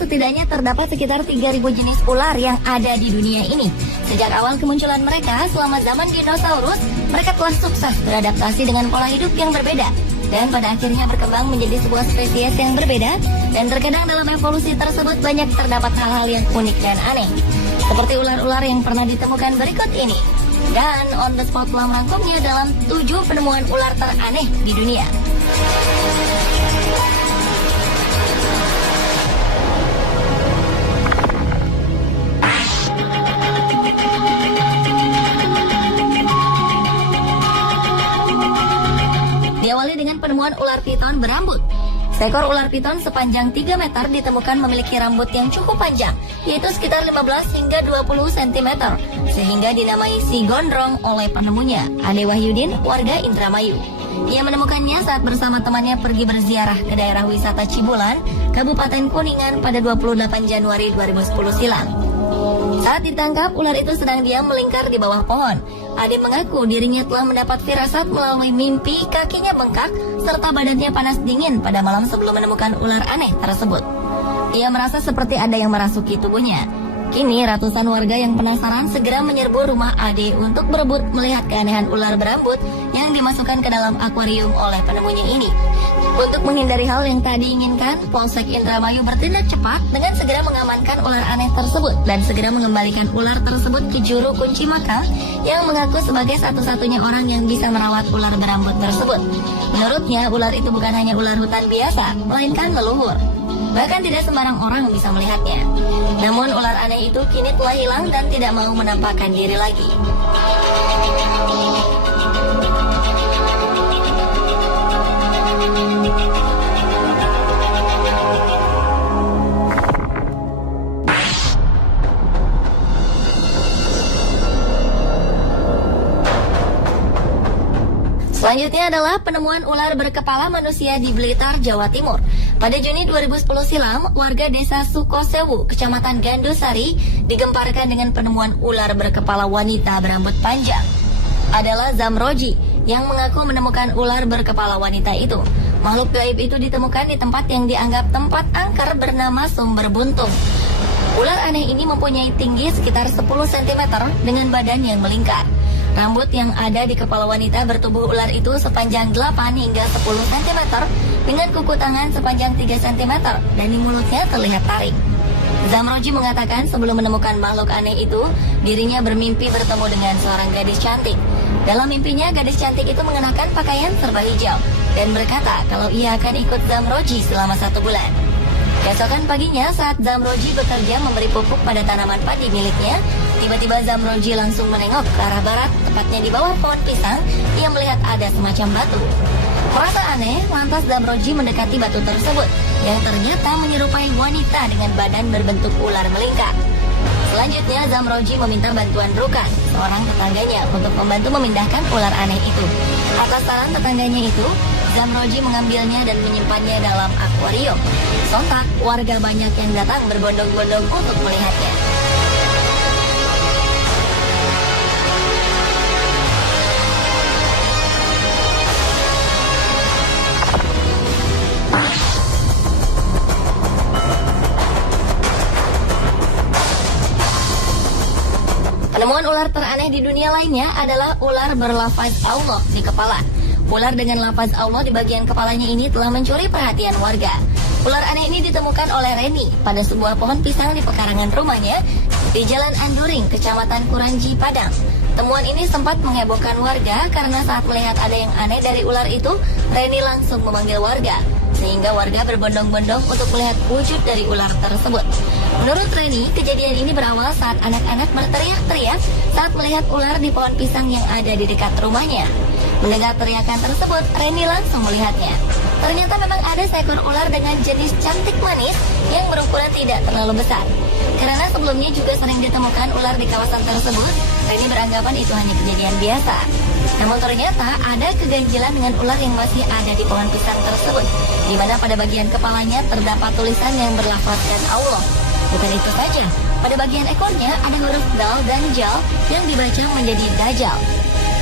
setidaknya terdapat sekitar 3.000 jenis ular yang ada di dunia ini. Sejak awal kemunculan mereka selama zaman dinosaurus, mereka telah sukses beradaptasi dengan pola hidup yang berbeda. Dan pada akhirnya berkembang menjadi sebuah spesies yang berbeda. Dan terkadang dalam evolusi tersebut banyak terdapat hal-hal yang unik dan aneh. Seperti ular-ular yang pernah ditemukan berikut ini. Dan On The Spot telah merangkumnya dalam 7 penemuan ular teraneh di dunia. Diawali dengan penemuan ular piton berambut. Seekor ular piton sepanjang 3 meter ditemukan memiliki rambut yang cukup panjang, yaitu sekitar 15 hingga 20 cm, sehingga dinamai si gondrong oleh penemunya, Ade Wahyudin, warga Indramayu. Ia menemukannya saat bersama temannya pergi berziarah ke daerah wisata Cibulan, Kabupaten Kuningan pada 28 Januari 2010 silam. Saat ditangkap, ular itu sedang diam melingkar di bawah pohon. Ade mengaku dirinya telah mendapat firasat melalui mimpi kakinya bengkak serta badannya panas dingin pada malam sebelum menemukan ular aneh tersebut. Ia merasa seperti ada yang merasuki tubuhnya. Kini ratusan warga yang penasaran segera menyerbu rumah Ade untuk berebut melihat keanehan ular berambut yang dimasukkan ke dalam akuarium oleh penemunya ini. Untuk menghindari hal yang tak diinginkan, Polsek Indramayu bertindak cepat dengan segera mengamankan ular aneh tersebut dan segera mengembalikan ular tersebut ke juru kunci makam yang mengaku sebagai satu-satunya orang yang bisa merawat ular berambut tersebut. Menurutnya, ular itu bukan hanya ular hutan biasa, melainkan leluhur. Bahkan tidak sembarang orang bisa melihatnya. Namun ular aneh itu kini telah hilang dan tidak mau menampakkan diri lagi. Selanjutnya adalah penemuan ular berkepala manusia di Blitar, Jawa Timur. Pada Juni 2010 silam, warga desa Sukosewu, Kecamatan Gandusari, digemparkan dengan penemuan ular berkepala wanita berambut panjang. Adalah Zamroji yang mengaku menemukan ular berkepala wanita itu. Makhluk gaib itu ditemukan di tempat yang dianggap tempat angker bernama Sumber Buntung. Ular aneh ini mempunyai tinggi sekitar 10 cm dengan badan yang melingkar. Rambut yang ada di kepala wanita bertubuh ular itu sepanjang 8 hingga 10 cm dengan kuku tangan sepanjang 3 cm dan di mulutnya terlihat taring. Zamroji mengatakan sebelum menemukan makhluk aneh itu, dirinya bermimpi bertemu dengan seorang gadis cantik. Dalam mimpinya, gadis cantik itu mengenakan pakaian serba hijau dan berkata kalau ia akan ikut Zamroji selama 1 bulan. Keesokan paginya saat Zamroji bekerja memberi pupuk pada tanaman padi miliknya, tiba-tiba Zamroji langsung menengok ke arah barat, tepatnya di bawah pohon pisang. Ia melihat ada semacam batu. Merasa aneh, lantas Zamroji mendekati batu tersebut, yang ternyata menyerupai wanita dengan badan berbentuk ular melingkar. Selanjutnya Zamroji meminta bantuan Rukan, seorang tetangganya, untuk membantu memindahkan ular aneh itu. Atas saran tetangganya itu, Zamroji mengambilnya dan menyimpannya dalam akuarium. Sontak, warga banyak yang datang berbondong-bondong untuk melihatnya. Penemuan ular teraneh di dunia lainnya adalah ular berlafaz Allah di kepala. Ular dengan lafaz Allah di bagian kepalanya ini telah mencuri perhatian warga. Ular aneh ini ditemukan oleh Reni pada sebuah pohon pisang di pekarangan rumahnya di Jalan Anduring, Kecamatan Kuranji, Padang. Temuan ini sempat menghebohkan warga karena saat melihat ada yang aneh dari ular itu, Reni langsung memanggil warga, sehingga warga berbondong-bondong untuk melihat wujud dari ular tersebut. Menurut Reni, kejadian ini berawal saat anak-anak berteriak-teriak saat melihat ular di pohon pisang yang ada di dekat rumahnya. Mendengar teriakan tersebut, Reni langsung melihatnya. Ternyata memang ada seekor ular dengan jenis cantik manis yang berukuran tidak terlalu besar. Karena sebelumnya juga sering ditemukan ular di kawasan tersebut, Reni beranggapan itu hanya kejadian biasa. Namun ternyata ada keganjilan dengan ular yang masih ada di pohon pisang tersebut, di mana pada bagian kepalanya terdapat tulisan yang berlafazkan Allah. Bukan itu saja, pada bagian ekornya ada huruf dal dan jal yang dibaca menjadi Dajjal.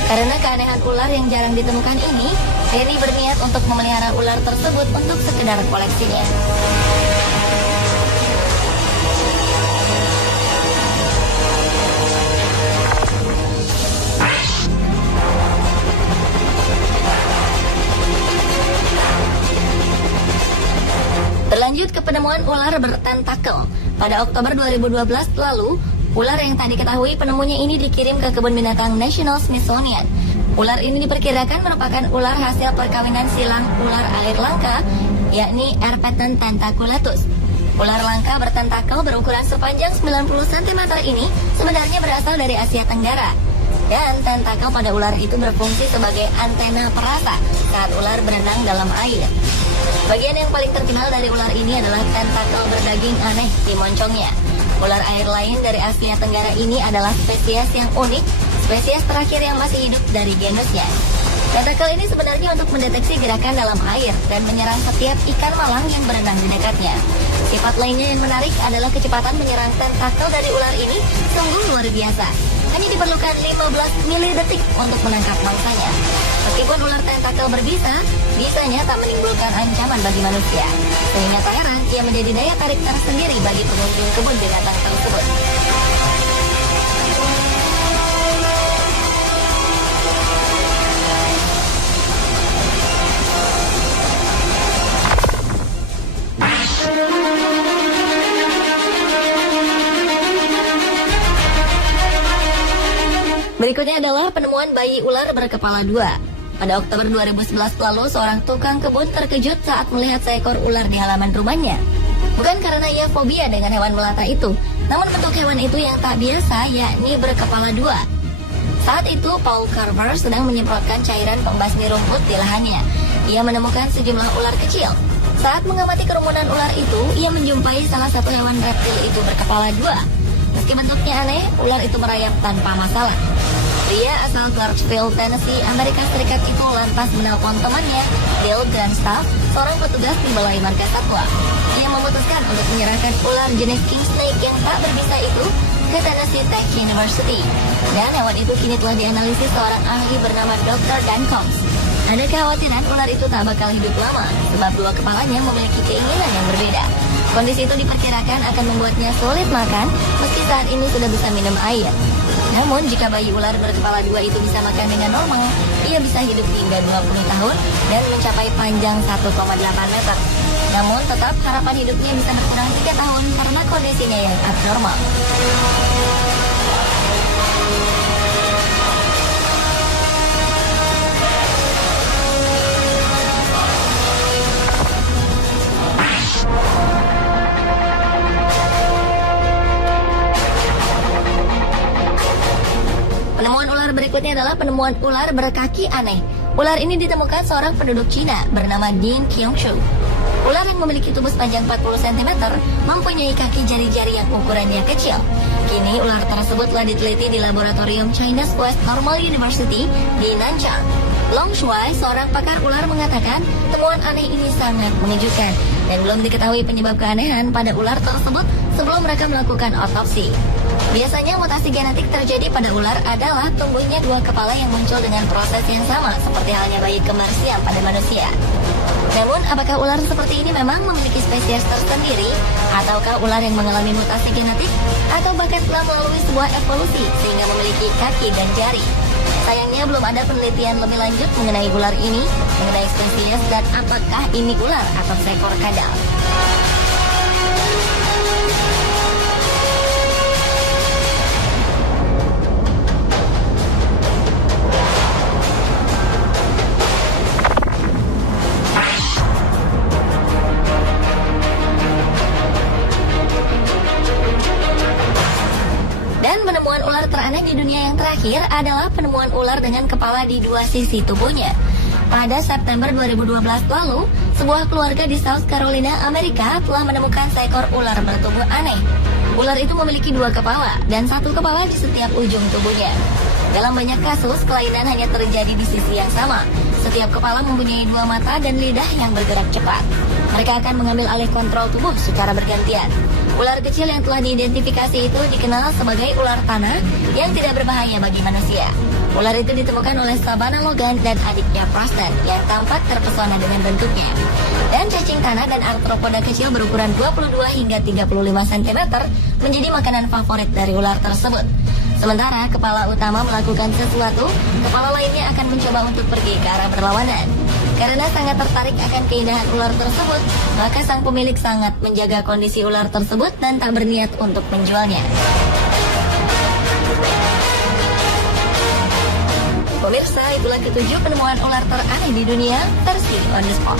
Karena keanehan ular yang jarang ditemukan ini, Reni berniat untuk memelihara ular tersebut untuk sekedar koleksinya. penemuan ular bertentakel. Pada Oktober 2012 lalu, ular yang tak diketahui penemunya ini dikirim ke kebun binatang National Smithsonian. Ular ini diperkirakan merupakan ular hasil perkawinan silang ular air langka, yakni Erpeton tentaculatus. Ular langka bertentakel berukuran sepanjang 90 cm ini sebenarnya berasal dari Asia Tenggara. Dan tentakel pada ular itu berfungsi sebagai antena perasa saat ular berenang dalam air. Bagian yang paling terkenal dari ular ini adalah tentakel berdaging aneh di moncongnya. Ular air lain dari Asia Tenggara ini adalah spesies yang unik, spesies terakhir yang masih hidup dari genusnya. Tentakel ini sebenarnya untuk mendeteksi gerakan dalam air dan menyerang setiap ikan malang yang berenang di dekatnya. Sifat lainnya yang menarik adalah kecepatan menyerang tentakel dari ular ini sungguh luar biasa. Hanya diperlukan 15 milidetik untuk menangkap mangsanya. Meskipun ular tentakel berbisa, bisanya tak menimbulkan ancaman bagi manusia. Sehingga tak heran ia menjadi daya tarik tersendiri bagi pengunjung kebun binatang tersebut. Berikutnya adalah penemuan bayi ular berkepala dua. Pada Oktober 2011 lalu, seorang tukang kebun terkejut saat melihat seekor ular di halaman rumahnya. Bukan karena ia fobia dengan hewan melata itu, namun bentuk hewan itu yang tak biasa, yakni berkepala dua. Saat itu, Paul Carver sedang menyemprotkan cairan pembasmi rumput di lahannya. Ia menemukan sejumlah ular kecil. Saat mengamati kerumunan ular itu, ia menjumpai salah satu hewan reptil itu berkepala dua. Meski bentuknya aneh, ular itu merayap tanpa masalah. Pria asal Clarksville, Tennessee, Amerika Serikat itu lantas menelpon temannya, Bill Grandstaff, seorang petugas di Balai Marga Satwa. Ia memutuskan untuk menyerahkan ular jenis king snake yang tak berbisa itu ke Tennessee Tech University. Dan hewan itu kini telah dianalisis seorang ahli bernama Dr. Dan Combs. Ada kekhawatiran ular itu tak bakal hidup lama, sebab dua kepalanya memiliki keinginan yang berbeda. Kondisi itu diperkirakan akan membuatnya sulit makan, meski saat ini sudah bisa minum air. Namun, jika bayi ular berkepala dua itu bisa makan dengan normal, ia bisa hidup hingga 20 tahun dan mencapai panjang 1,8 meter. Namun, tetap harapan hidupnya bisa berkurang 3 tahun karena kondisinya yang abnormal. Penemuan ular berikutnya adalah penemuan ular berkaki aneh. Ular ini ditemukan seorang penduduk Cina bernama Ding Qiangshu. Ular yang memiliki tubuh sepanjang 40 cm mempunyai kaki jari-jari yang ukurannya kecil. Kini ular tersebut telah diteliti di laboratorium China's West Normal University di Nanchang. Long Shuai, seorang pakar ular, mengatakan temuan aneh ini sangat mengejutkan dan belum diketahui penyebab keanehan pada ular tersebut sebelum mereka melakukan otopsi. Biasanya mutasi genetik terjadi pada ular adalah tumbuhnya dua kepala yang muncul dengan proses yang sama seperti halnya bayi kembar siam pada manusia. Namun, apakah ular seperti ini memang memiliki spesies tersendiri? Ataukah ular yang mengalami mutasi genetik? Atau bahkan telah melalui sebuah evolusi sehingga memiliki kaki dan jari? Sayangnya belum ada penelitian lebih lanjut mengenai ular ini, mengenai spesies dan apakah ini ular atau seekor kadal. Dan penemuan ular teraneh di dunia yang terakhir adalah penemuan ular dengan kepala di dua sisi tubuhnya. Pada September 2012 lalu, sebuah keluarga di South Carolina, Amerika telah menemukan seekor ular bertubuh aneh. Ular itu memiliki dua kepala dan satu kepala di setiap ujung tubuhnya. Dalam banyak kasus, kelainan hanya terjadi di sisi yang sama. Setiap kepala mempunyai dua mata dan lidah yang bergerak cepat. Mereka akan mengambil alih kontrol tubuh secara bergantian. Ular kecil yang telah diidentifikasi itu dikenal sebagai ular tanah yang tidak berbahaya bagi manusia. Ular itu ditemukan oleh Savannah Logan dan adiknya Preston yang tampak terpesona dengan bentuknya. Dan cacing tanah dan arthropoda kecil berukuran 22 hingga 35 cm menjadi makanan favorit dari ular tersebut. Sementara kepala utama melakukan sesuatu, kepala lainnya akan mencoba untuk pergi ke arah berlawanan. Karena sangat tertarik akan keindahan ular tersebut, maka sang pemilik sangat menjaga kondisi ular tersebut dan tak berniat untuk menjualnya. Pemirsa, itulah ketujuh penemuan ular teraneh di dunia versi On The Spot.